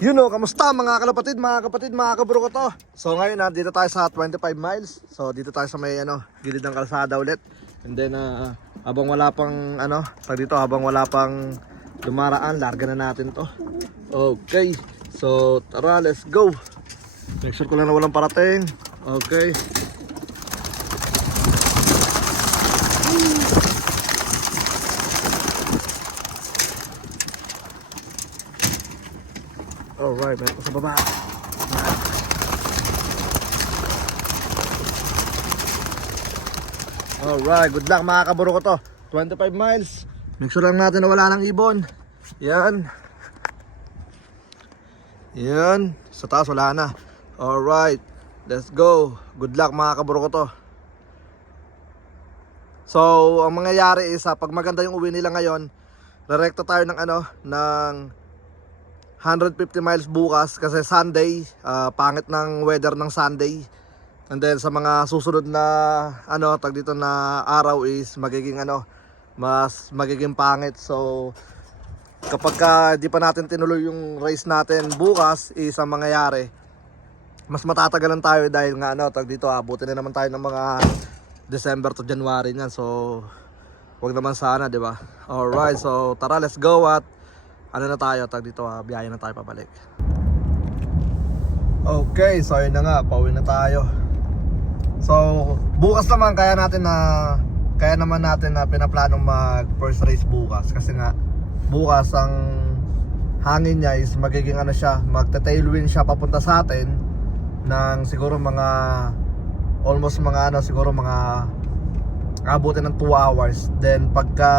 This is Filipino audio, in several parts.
You know, kamusta mga kalapatid, mga kapatid, mga kaburo ko to. So ngayon, nandito tayo sa 25 miles. So dito tayo sa may ano, gilid ng kalsada ulit. And then, ah, habang wala pang ano, sa dito, habang wala pang dumaraan, larga na natin to. Okay, so tara, let's go. Make sure ko lang na walang parating. Okay. Alright, meron ko sa baba. Alright, good luck mga kaburo ko to. 25 miles. Make sure lang natin na wala ng ibon. Yan. Yan. Sa taas wala na. Alright, let's go. Good luck mga kaburo ko to. So, ang mangyayari is, ah, pag maganda yung uwi nila ngayon, rerekta tayo ng ano, ng 150 miles bukas kasi Sunday, ah, pangit ng weather ng Sunday. And then sa mga susunod na ano, tag dito na araw is magiging ano, mas magiging pangit. So kapag ka di pa natin tinuloy yung race natin bukas, is ang mangyayari mas matatagalan tayo dahil nga ano, tag dito abutin na naman tayo ng mga December to January niyan. So wag naman sana, 'di ba? Alright, so tara, let's go at ano na tayo, tag dito, ah, biyahe na tayo pabalik. Okay, so ayun na nga, pauwi na tayo. So, bukas naman kaya natin na kaya naman natin na pinaplanong mag first race bukas kasi nga bukas ang hangin niya is magiging ano siya, magta-tailwind siya papunta sa atin ng siguro mga almost mga ano siguro mga abutin ng 2 hours. Then pagka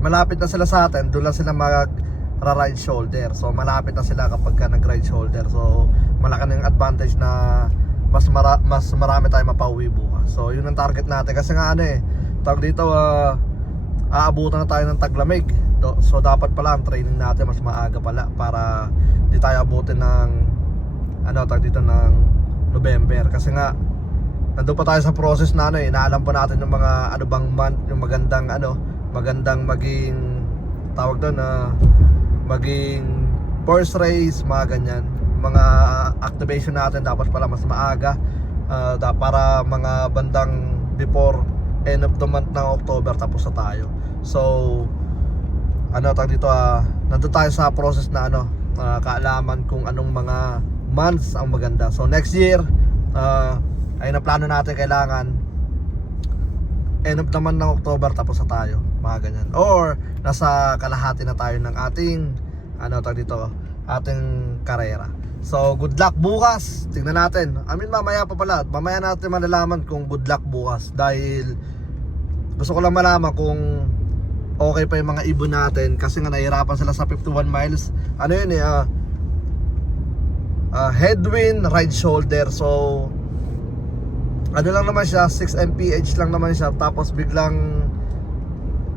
malapit na sila sa atin, doon lang sila mag ride shoulder. So malapit na sila kapag ka nag-ride shoulder. So malaki na yung advantage na mas mara mas marami tayong mapauwi bukas. So yun ang target natin kasi nga ano eh, tawag dito ah, aabutan na tayo ng taglamig. So dapat pala ang training natin mas maaga pala para di tayo abutin ng ano tawag dito ng November kasi nga nandun pa tayo sa process na ano eh, naalam pa natin yung mga ano bang month, yung magandang ano, magandang maging tawag doon na maging first race, mga ganyan. Mga activation natin dapat pala mas maaga ah, da, para mga bandang before end of the month ng October tapos na tayo. So, ano tag dito ah, nandun tayo sa process na ano, ah, kaalaman kung anong mga months ang maganda. So next year, ah, ay na plano natin kailangan end of naman ng October tapos na tayo. Mga ganyan. Or nasa kalahati na tayo ng ating ano tag dito ating karera. So good luck bukas. Tingnan natin. I mean mamaya pa pala. Mamaya natin malalaman kung good luck bukas. Dahil gusto ko lang malaman kung okay pa yung mga ibon natin. Kasi nga nahihirapan sila sa 51 miles. Ano yun eh ah, ah, headwind right shoulder. So ano lang naman siya 6 mph lang naman siya. Tapos biglang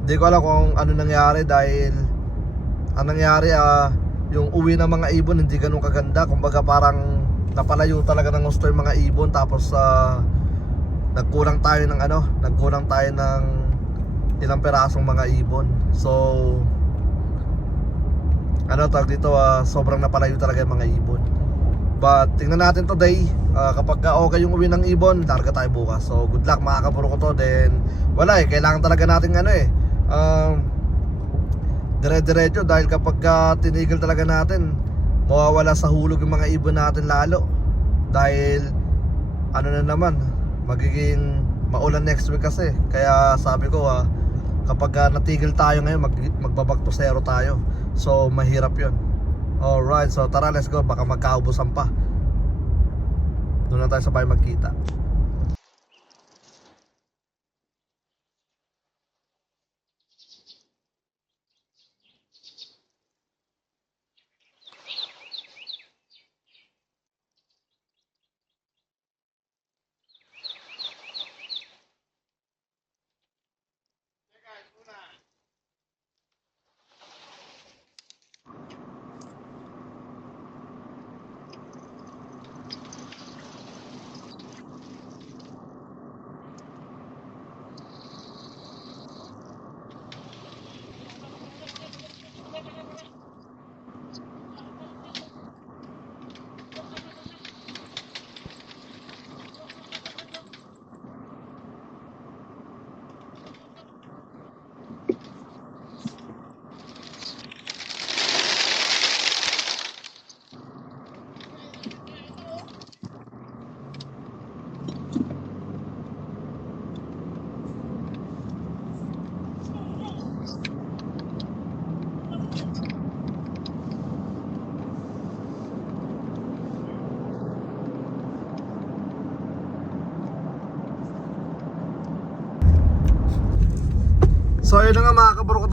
di ko alam kung ano nangyari dahil ang nangyari ah yung uwi ng mga ibon hindi ganun kaganda. Kumbaga parang napalayo talaga ng gusto yung mga ibon. Tapos ah nagkulang tayo ng ano nagkulang tayo ng ilang perasong mga ibon. So ano tawag dito ah, sobrang napalayo talaga yung mga ibon But tingnan natin today uh, Kapag ka okay yung uwi ng ibon Larga tayo bukas. So good luck mga kaburo ko to. Then wala eh Kailangan talaga natin ano eh um, Dire-diretso Dahil kapag ka tinigil talaga natin Mawawala sa hulog yung mga ibon natin lalo. Dahil Ano na naman Magiging maulan next week kasi. Kaya sabi ko ah Kapag ka natigil tayo ngayon mag, Magbabag to zero tayo. So mahirap yun Alright, so tara let's go. Baka magkaubusan pa. Doon na tayo sa bahay magkita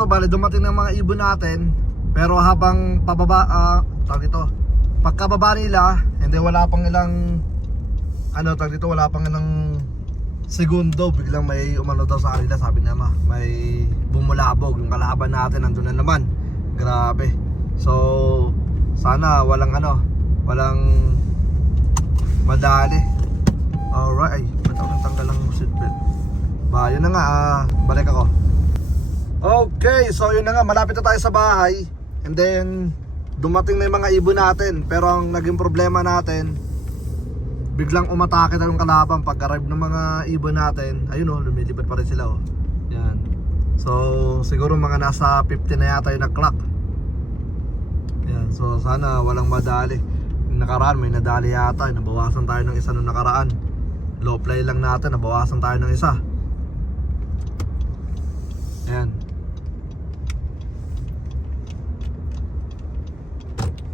to, bali dumating ng mga ibon natin. Pero habang pababa, ah, tawag dito Pagkababa nila, hindi wala pang ilang Ano tawag dito, wala pang ilang segundo Biglang may umano daw sa kanila, sabi niya ma May bumulabog, yung kalaban natin nandun na naman. Grabe. So, sana walang ano, walang madali. Alright, ay, ba't ako natanggal ng seatbelt? Ba, yun na nga, ah, balik ako Okay, so yun na nga, malapit na tayo sa bahay. And then, dumating na yung mga ibon natin. Pero ang naging problema natin Biglang umatake na yung kalaban Pag-arrive ng mga ibon natin Ayun oh, lumilipad pa rin sila oh. Yan. So, siguro mga nasa 50 na yata yung nag-clock. Yan, so sana walang madali. Nakaraan, may nadali yata. Nabawasan tayo ng isa nung nakaraan. Low play lang natin, nabawasan tayo ng isa. Yan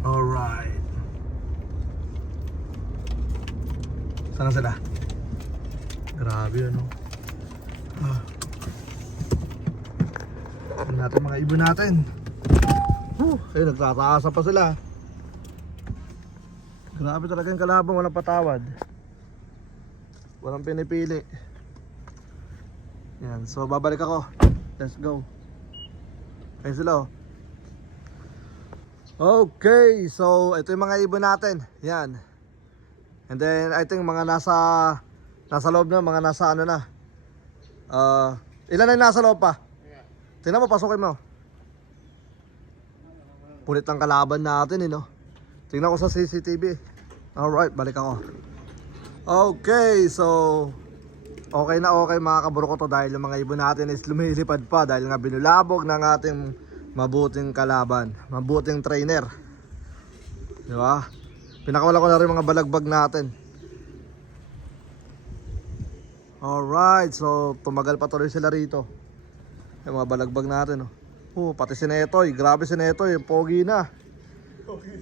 Alright. Saan na sila? Grabe ano. Ah. Ano natin mga ibon natin. Huh, ayun nagtataasa pa sila. Grabe talaga yung kalaban, walang patawad. Walang pinipili. Yan, so babalik ako. Let's go. Ayun sila oh. Okay, so ito yung mga ibon natin. Yan. And then I think mga nasa nasa loob na, mga nasa ano na. Uh, ilan na nasa loob pa? Tingnan mo, pasukin mo. Pulit ang kalaban natin eh, no? Tingnan ko sa CCTV. Alright, balik ako. Okay, so okay na okay mga kaburo ko to dahil yung mga ibon natin is lumilipad pa dahil nga binulabog ng ating mabuting kalaban, mabuting trainer. Di ba? Pinakawala ko na rin mga balagbag natin. Alright, so tumagal pa tuloy sila rito. Yung mga balagbag natin, oh. Oh, pati si Netoy, grabe si Netoy, pogi na.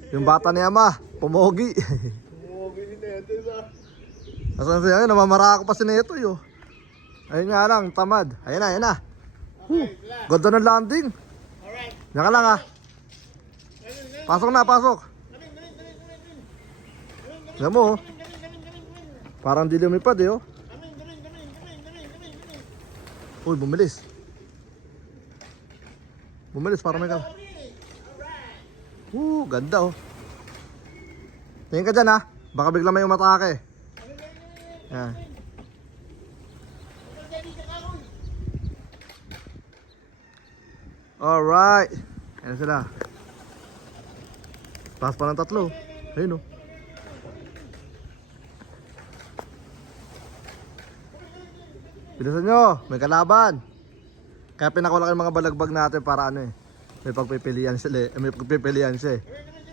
Yung bata ni Ama, pumogi. Pumogi ni Nete sa... Asan siya? Ayun, namamarako pa si Netoy, oh. Ayun nga lang, tamad. Ayun na, ayun na. Uh, ganda ng landing. Alright. Yan ka lang, ah. Pasok na, pasok. Alam mo, oh. Parang di lumipad, eh, oh. Uy, bumilis. Bumilis, parang may ka. Uh, ganda, oh. Tingin ka dyan, ha. Baka bigla may umatake. Yan. Alright. Ayan sila. Taas pa ng tatlo. Ayun, oh. Bilisan nyo, may kalaban. Kaya pinakulaki yung mga balagbag natin para ano eh. May pagpipilian sila eh. May pagpipilian siya eh.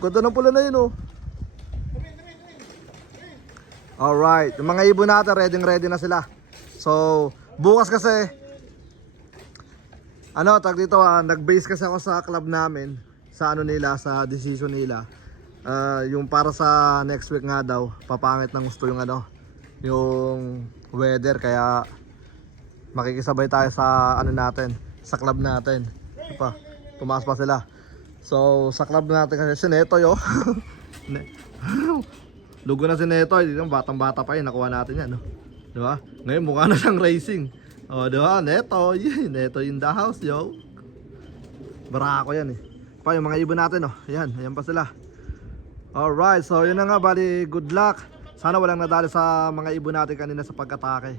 Ganda ng pula na yun oh. Alright, yung mga ibon natin ready ready na sila. So, bukas kasi ano, tag dito ah, nag-base kasi ako sa club namin sa ano nila, sa decision nila. Ah, yung para sa next week nga daw, papangit ng gusto yung ano, yung weather kaya makikisabay tayo sa ano natin, sa club natin. Pa, tumaas pa sila. So, sa club natin kasi si Netoy oh. Lugo na si Netoy, dito batang bata pa yun, nakuha natin yan, no? Di ba? Ngayon mukha na siyang racing. O, di ba? Netoy, Netoy in the house, yo. Barako yan eh. Pa, yung mga ibon natin, oh. Ayan, ayan pa sila. Alright, so yun na nga, bali, good luck. Sana walang nadali sa mga ibon natin kanina sa pagkatake.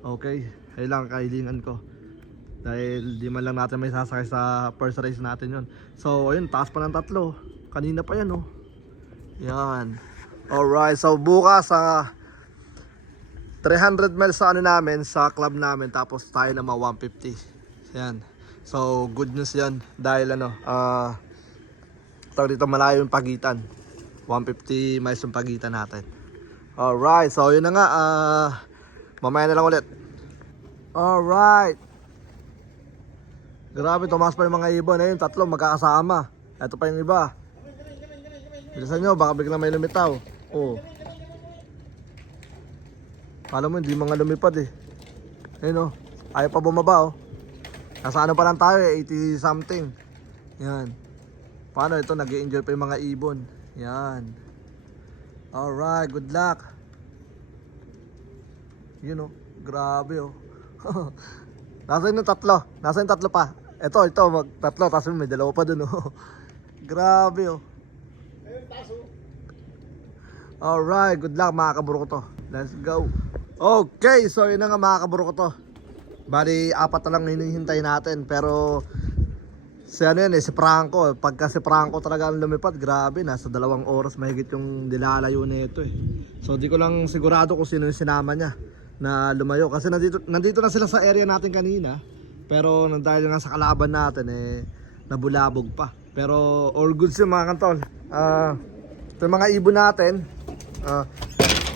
Okay, lang kahilingan ko. Dahil di man lang natin may sasakay sa first race natin yon. So, ayun, taas pa ng tatlo. Kanina pa yan, oh. Yan. Alright, so bukas sa 300 miles sa ano namin, sa club namin, tapos tayo na mga 150. Yan. So, good news yan. Dahil ano, ah, tawag dito malayo yung pagitan. 150 miles yung pagitan natin. Alright, so yun na nga, ah, mamaya na lang ulit. Alright. Grabe, tumaas pa yung mga ibon. Ayun, tatlo magkakasama. Ito pa yung iba. Bilisan nyo, baka biglang may lumitaw. Oo. Alam mo, hindi mga lumipad eh. Ayun oh. Ayaw pa bumaba oh. Nasa ano pa lang tayo eh, 80 something. Yan. Paano ito, nag enjoy pa yung mga ibon. Yan. Alright, good luck. Yun oh, grabe oh. Nasaan yung tatlo? Nasaan yung tatlo pa? Ito, ito, mag tatlo, tapos may dalawa pa dun oh. grabe oh. Ayun, taso. Alright, good luck mga kaburo ko to. Let's go. Okay, so yun nga mga kaburo ko to. Bali, apat na lang hinihintay natin. Pero, si ano yan eh, si Franco. Pagka si Franco talaga ang lumipad, grabe, nasa dalawang oras mahigit yung nilalayo nito eh. So, di ko lang sigurado kung sino yung sinama niya na lumayo. Kasi nandito, nandito na sila sa area natin kanina. Pero, nang dahil nga sa kalaban natin eh, nabulabog pa. Pero, all good si mga kantol. Ah, ito yung mga ibon natin. Ah,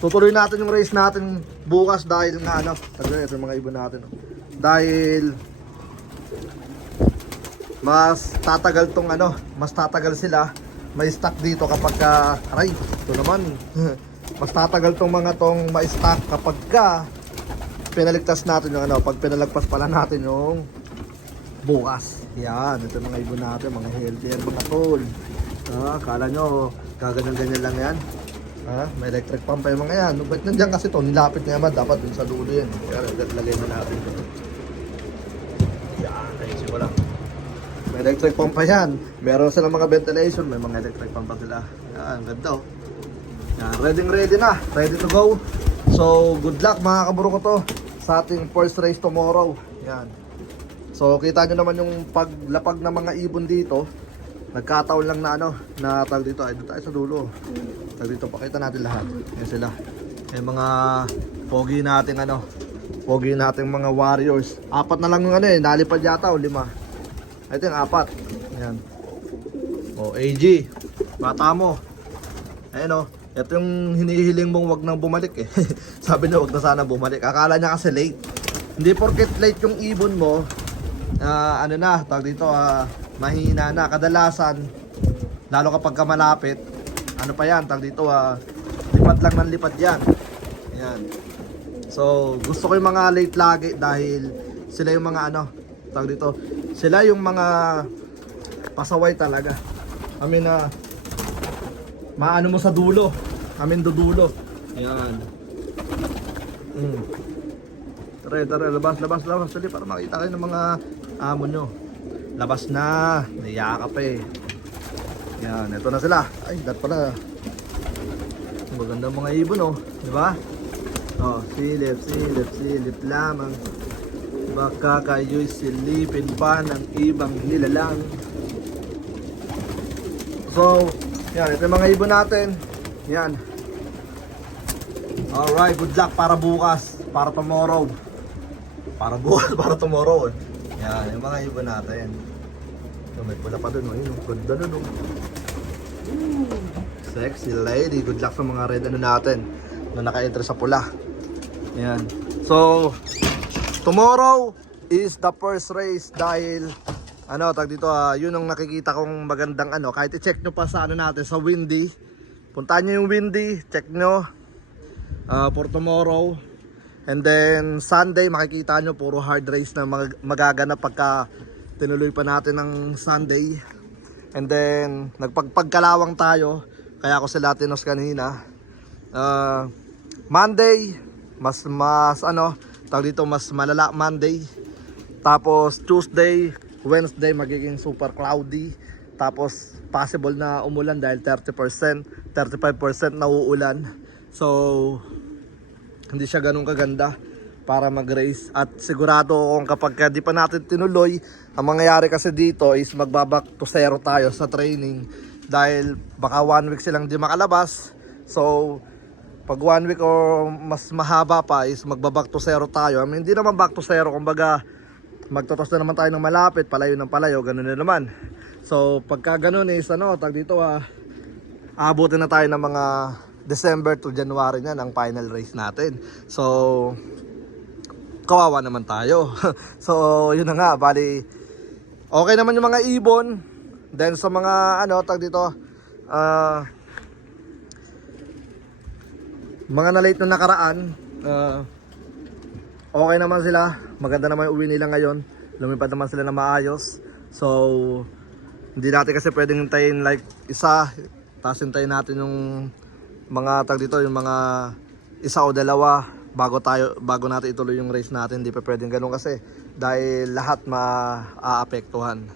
tutuloy natin yung race natin bukas dahil nga ano, ito yung mga ibon natin. oh. Dahil mas tatagal tong ano, mas tatagal sila. May stock dito kapag ka, aray, ito naman. mas tatagal tong mga tong ma-stock kapag ka pinaligtas natin yung ano, pag pinalagpas pala natin yung bukas. Yan, ito mga ibon natin, mga healthy yan, mga tol. Ah, kala nyo, gaganyan-ganyan lang yan. Ha? May electric pump pa yung mga yan. Ba't nandiyan kasi to, nilapit na yaman, dapat dun sa dulo yan. Kaya lagay na natin. Yan, ayusin ko lang. May electric pump pa yan. Meron silang mga ventilation, may mga electric pump pa sila. Yan, ganda oh. Yan, ready ready na. Ready to go. So, good luck mga kaburo ko to sa ating first race tomorrow. Yan. So, kita nyo naman yung paglapag ng mga ibon dito. Nagkataon lang na ano, na tag dito. Ay, doon tayo sa dulo. Tag dito, pakita natin lahat. Yan sila. Yung mga pogi nating ano, pogi nating mga warriors. Apat na lang yung ano eh, nalipad yata o lima. Ito yung apat. Yan. O, AG. Bata mo. Ayun o. Ito yung hinihiling mong wag nang bumalik eh. Sabi niya wag na sana bumalik. Akala niya kasi late. Hindi porket late yung ibon mo, ah, ano na, tawag dito, ah, mahina na. Kadalasan, lalo kapag ka malapit, ano pa yan, tawag dito, ah, lipad lang ng lipad yan. Yan. So, gusto ko yung mga late lagi dahil sila yung mga ano, tawag dito, sila yung mga pasaway talaga. I mean, ah, maano mo sa dulo. Amin dudulo. Ayan. Mm. Tara, tara, labas, labas, labas. Dali para makita kayo ng mga amo nyo. Labas na. Naiya ka pa eh. Yan, ito na sila. Ay, dat pala. Maganda mga ibon oh. Di ba? Oh, silip, silip, silip lamang. Baka kayo'y silipin pa ng ibang nilalang. So, yan, ito yung mga ibon natin. Yan. Alright, good luck para bukas, para tomorrow. Para bukas, para tomorrow. Yan, yung mga ibon natin. So, may pula pa dun, oh. Yun, oh. ganda dun, oh. Sexy lady. Good luck sa mga red ano natin na naka-enter sa pula. Yan. So, tomorrow is the first race dahil ano, tag dito, ah, yun ang nakikita kong magandang ano, kahit i-check nyo pa sa ano natin, sa windy. Puntahan nyo yung windy, check nyo ah, for tomorrow. And then Sunday makikita nyo puro hard race na mag- magaganap pagka tinuloy pa natin ng Sunday. And then nagpagpagkalawang tayo kaya ako sa Latinos kanina. Ah, Monday mas mas ano, tawag dito mas malala Monday. Tapos Tuesday, Wednesday magiging super cloudy. Tapos possible na umulan dahil 30%, 35% na uulan. So hindi siya ganun kaganda para mag-race. At sigurado kung kapag ka di pa natin tinuloy ang mangyayari kasi dito is magbabak to zero tayo sa training. Dahil baka one week silang di makalabas. So pag one week or mas mahaba pa is magbabak to zero tayo. I mean hindi naman back to zero. Kumbaga magtotos na naman tayo ng malapit palayo ng palayo ganun na naman so pagka ganun is ano tag dito ah abutin na tayo ng mga December to January na ng final race natin. So, kawawa naman tayo. so, yun na nga, bali, okay naman yung mga ibon. Then sa mga, ano, tag dito, ah, mga na-late na nakaraan, ah, okay naman sila. Maganda naman yung uwi nila ngayon. lumipad naman sila na maayos. So, hindi natin kasi pwedeng hintayin like isa, tapos hintayin natin yung mga tag dito, yung mga isa o dalawa bago tayo bago natin ituloy yung race natin. Hindi pa pwedeng ganun kasi dahil lahat maaapektuhan.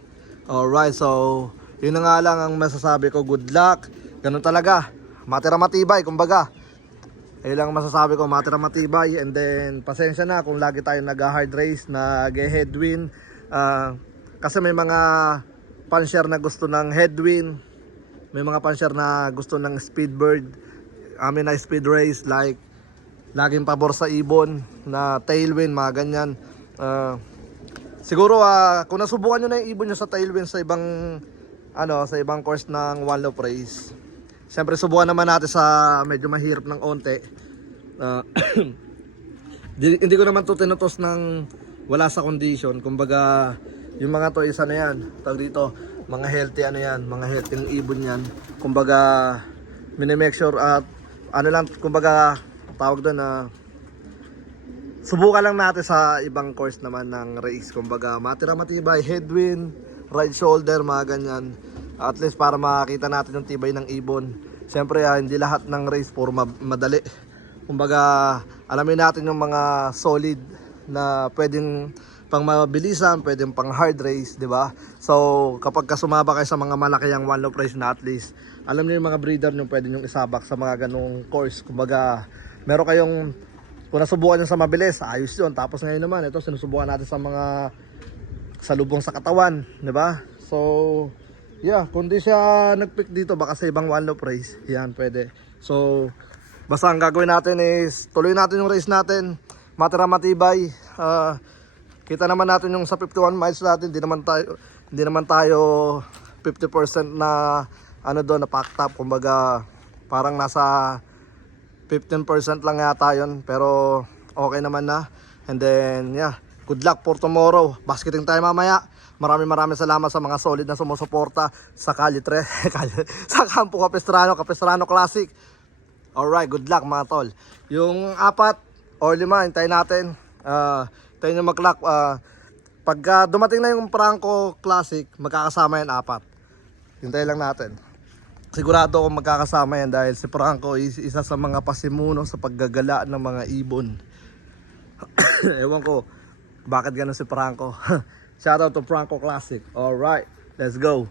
Alright, so yun na nga lang ang masasabi ko. Good luck. Ganun talaga. Matira matibay, kumbaga. Ayun lang ang masasabi ko, matira matibay and then pasensya na kung lagi tayo nag-hard race, nag-headwind. Ah, kasi may mga puncher na gusto ng headwind, may mga puncher na gusto ng speedbird. Amin na speed race like laging pabor sa ibon na tailwind, mga ganyan. Ah, siguro ah, kung nasubukan nyo na yung ibon nyo sa tailwind sa ibang ano, sa ibang course ng One Love Race. Siyempre subukan naman natin sa medyo mahirap ng onte. Di- hindi ko naman to tinutos ng wala sa condition. Kumbaga, yung mga to isa na yan. Tawag dito, mga healthy ano yan, mga healthy ng ibon yan. Kumbaga, minimake sure at ano lang, kumbaga, tawag doon na subukan lang natin sa ibang course naman ng race. Kumbaga, matira matibay, headwind, right shoulder, mga ganyan. At least para makita natin yung tibay ng ibon. Siyempre, ah, hindi lahat ng race ma- madali. Kumbaga, alamin natin yung mga solid na pwedeng pang mabilisan, pwedeng pang hard race, di ba? So, kapag kasumaba kayo sa mga malaki ang one loop race na at least, alam niyo yung mga breeder nyo pwede nyo isabak sa mga ganong course. Kumbaga, meron kayong, kung nasubukan nyo sa mabilis, ayos yun. Tapos ngayon naman, ito sinusubukan natin sa mga salubong sa katawan, di ba? So, yeah, kung di siya nag-pick dito, baka sa ibang one loop race, yan, pwede. So, basta ang gagawin natin is, tuloy natin yung race natin, matira matibay, ah, kita naman natin yung sa 51 miles natin, di naman tayo, hindi naman tayo 50% na, ano doon, na packed up, kumbaga, parang nasa 15% lang yata yun, pero okay naman na. And then, yeah, good luck for tomorrow. Basketing tayo mamaya. Maraming maraming salamat sa mga solid na sumusuporta sa Kali 3, Kali- sa Campo Capistrano, Capistrano Classic. Alright, good luck mga tol. Yung apat or lima, hintayin natin. Ah, hintayin nyo mag-lock. Ah, pagka dumating na yung Franco Classic, magkakasama yan apat. Hintayin lang natin. Sigurado akong magkakasama yan dahil si Franco is isa sa mga pasimuno sa paggagala ng mga ibon. Ewan ko bakit ganun si Franco. Shout out to Franco Classic. Alright, let's go.